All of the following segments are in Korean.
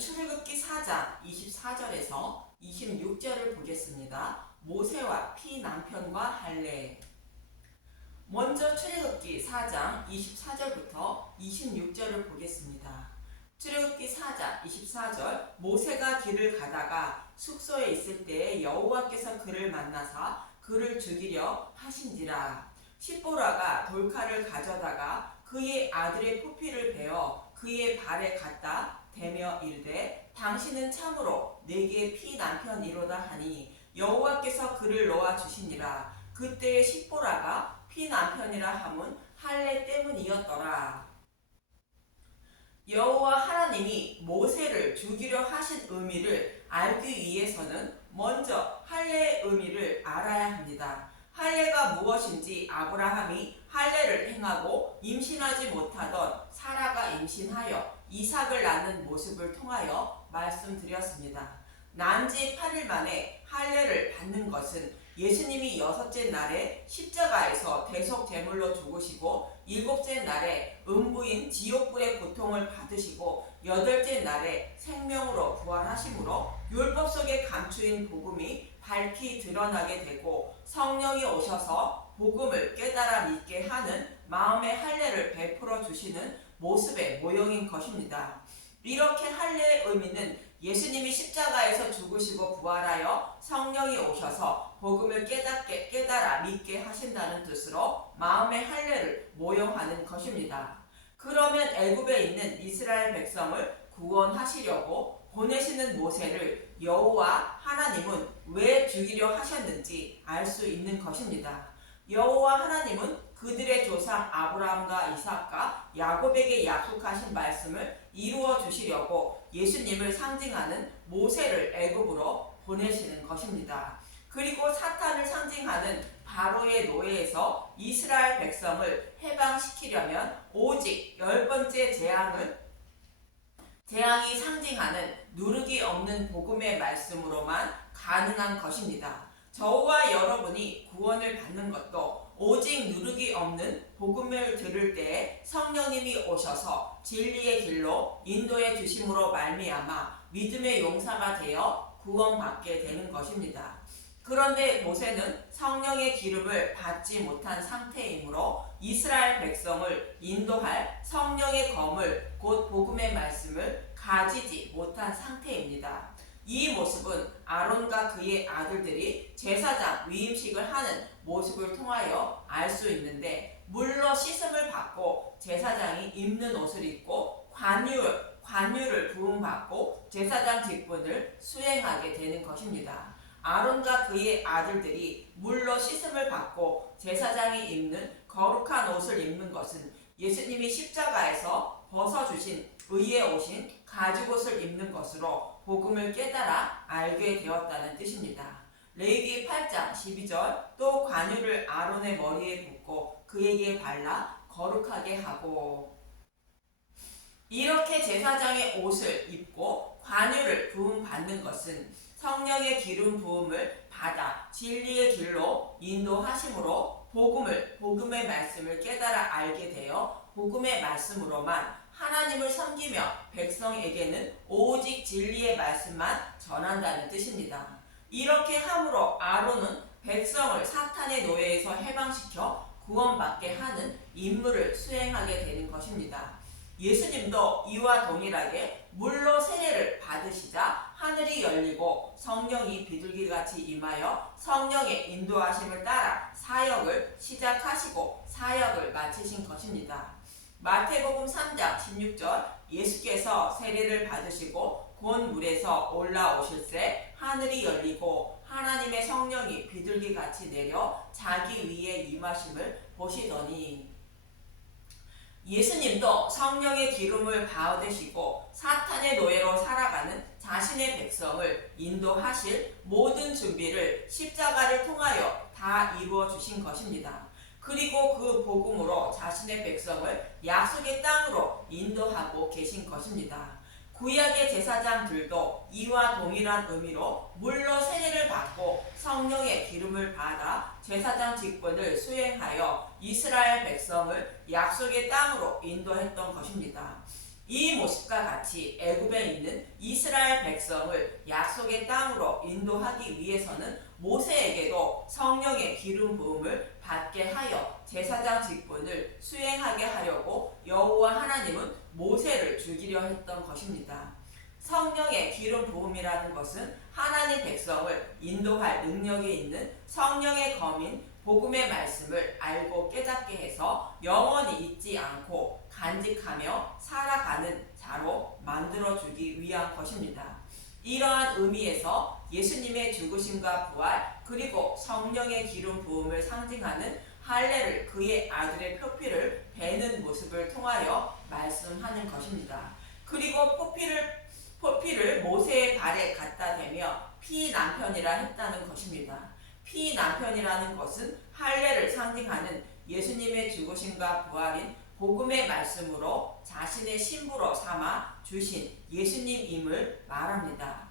출애굽기 4장 24절에서 26절을 보겠습니다. 모세와 피남편과 할례. 먼저 출애굽기 4장 24절부터 26절을 보겠습니다. 출애굽기 4장 24절 모세가 길을 가다가 숙소에 있을 때에 여호와께서 그를 만나사 그를 죽이려 하신지라. 십보라가 돌칼을 가져다가 그의 아들의 포피를 베어 그의 발에 갖다 대며 이르되 당신은 참으로 내게 피남편이로다 하니 여호와께서 그를 놓아 주시니라. 그때의 십보라가 피남편이라 함은 할례 때문이었더라. 여호와 하나님이 모세를 죽이려 하신 의미를 알기 위해서는 먼저 할례의 의미를 알아야 합니다. 할례가 무엇인지 아브라함이 할례를 행하고 임신하지 못하던 사라가 임신하여 이삭을 낳는 모습을 통하여 말씀드렸습니다. 난지 8일 만에 할례를 받는 것은 예수님이 여섯째 날에 십자가에서 대속제물로 죽으시고 일곱째 날에 음부인 지옥불의 고통을 받으시고 여덟째 날에 생명으로 부활하심으로 율법 속에 감추인 복음이 밝히 드러나게 되고 성령이 오셔서 복음을 깨달아 믿게 하는 마음의 할례를 베풀어 주시는 모습의 모형인 것입니다. 이렇게 할례의 의미는 예수님이 십자가에서 죽으시고 부활하여 성령이 오셔서 복음을 깨달아 믿게 하신다는 뜻으로 마음의 할례를 모형하는 것입니다. 그러면 애굽에 있는 이스라엘 백성을 구원하시려고 보내시는 모세를 여호와 하나님은 왜 죽이려 하셨는지 알 수 있는 것입니다. 여호와 하나님은 그들의 조상 아브라함과 이삭과 야곱에게 약속하신 말씀을 이루어 주시려고 예수님을 상징하는 모세를 애굽으로 보내시는 것입니다. 그리고 사탄을 상징하는 바로의 노예에서 이스라엘 백성을 해방시키려면 오직 10번째 재앙이 상징하는 누르기 없는 복음의 말씀으로만 가능한 것입니다. 저와 여러분이 구원을 받는 것도 오직 누르기 없는 복음을 들을 때에 성령님이 오셔서 진리의 길로 인도해 주심으로 말미암아 믿음의 용사가 되어 구원받게 되는 것입니다. 그런데 모세는 성령의 기름을 받지 못한 상태이므로 이스라엘 백성을 인도할 성령의 검을 곧 복음의 말씀을 가지지 못한 상태입니다. 이 모습은 아론과 그의 아들들이 제사장 위임식을 하는 모습을 통하여 알 수 있는데, 물로 씻음을 받고 제사장이 입는 옷을 입고 관유를 부음받고 제사장 직분을 수행하게 되는 것입니다. 아론과 그의 아들들이 물로 씻음을 받고 제사장이 입는 거룩한 옷을 입는 것은 예수님이 십자가에서 벗어주신 의에 오신 가죽옷을 입는 것으로 복음을 깨달아 알게 되었다는 뜻입니다. 레위기 8장 12절 또 관유를 아론의 머리에 붓고 그에게 발라 거룩하게 하고. 이렇게 제사장의 옷을 입고 관유를 부음받는 것은 성령의 기름 부음을 받아 진리의 길로 인도하심으로 복음의 말씀을 깨달아 알게 되어 복음의 말씀으로만 하나님을 섬기며 백성에게는 오직 진리의 말씀만 전한다는 뜻입니다. 이렇게 함으로 아론은 백성을 사탄의 노예에서 해방시켜 구원받게 하는 임무를 수행하게 되는 것입니다. 예수님도 이와 동일하게 물로 세례를 받으시자 하늘이 열리고 성령이 비둘기같이 임하여 성령의 인도하심을 따라 사역을 시작하시고 사역을 마치신 것입니다. 마태복음 3장 16절 예수께서 세례를 받으시고 곧 물에서 올라오실새 하늘이 열리고 하나님의 성령이 비둘기같이 내려 자기 위에 임하심을 보시더니. 예수님도 성령의 기름을 받으시고 사탄의 노예로 살아가는 자신의 백성을 인도하실 모든 준비를 십자가를 통하여 다 이루어 주신 것입니다. 그리고 그 복음으로 자신의 백성을 약속의 땅으로 인도하고 계신 것입니다. 구약의 제사장들도 이와 동일한 의미로 물로 세례를 받고 성령의 기름을 받아 제사장 직분을 수행하여 이스라엘 백성을 약속의 땅으로 인도했던 것입니다. 이 모습과 같이 애굽에 있는 이스라엘 백성을 약속의 땅으로 인도하기 위해서는 모세에게도 성령의 기름 부음을 받게 하여 제사장 직분을 수행하게 하려고 여호와 하나님은 모세를 죽이려 했던 것입니다. 성령의 기름 부음이라는 것은 하나님 백성을 인도할 능력이 있는 성령의 검인 복음의 말씀을 알고 깨닫게 해서 영원히 잊지 않고 간직하며 살아가는 자로 만들어주기 위한 것입니다. 이러한 의미에서 예수님의 죽으심과 부활 그리고 성령의 기름 부음을 상징하는 할례를 그의 아들의 표피를 베는 모습을 통하여 말씀하는 것입니다. 그리고 포피를 모세의 발에 갖다 대며 피난편이라 했다는 것입니다. 피난편이라는 것은 할례를 상징하는 예수님의 죽으심과 부활인 복음의 말씀으로 자신의 신부로 삼아 주신 예수님임을 말합니다.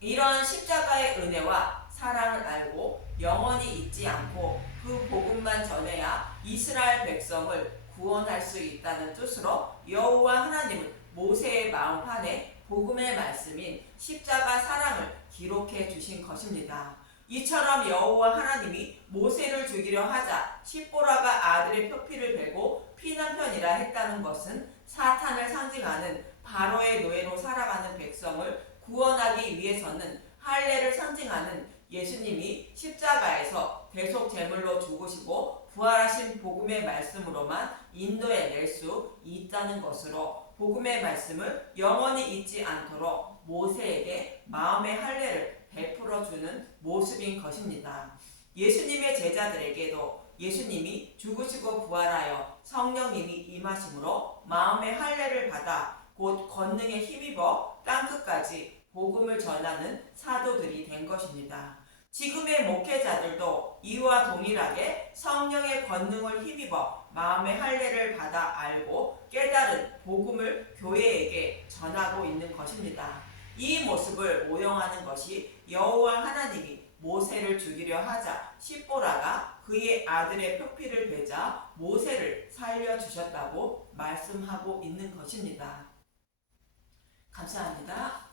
이러한 십자가의 은혜와 사랑을 알고 영원히 잊지 않고 그 복음만 전해야 이스라엘 백성을 구원할 수 있다는 뜻으로 여호와 하나님은 모세의 마음판에 복음의 말씀인 십자가 사랑을 기록해 주신 것입니다. 이처럼 여호와 하나님이 모세를 죽이려 하자 십보라가 아들의 표피를 베고 피난편이라 했다는 것은 사탄을 상징하는 바로의 노예로 살아가는 백성을 구원하기 위해서는 할례를 상징하는 예수님이 십자가에서 대속 제물로 죽으시고 부활하신 복음의 말씀으로만 인도해 낼 수 있다는 것으로 복음의 말씀을 영원히 잊지 않도록 모세에게 마음의 할례를 베풀어 주는 모습인 것입니다. 예수님의 제자들에게도 예수님이 죽으시고 부활하여 성령님이 임하심으로 마음의 할례를 받아 곧 권능에 힘입어 땅끝까지 복음을 전하는 사도들이 된 것입니다. 지금의 목회자들도 이와 동일하게 성령의 권능을 힘입어 마음의 할례를 받아 알고 깨달은 복음을 교회에게 전하고 있는 것입니다. 이 모습을 모형하는 것이 여호와 하나님이 모세를 죽이려 하자 십보라가 그의 아들의 표피를 베자 모세를 살려주셨다고 말씀하고 있는 것입니다. 감사합니다.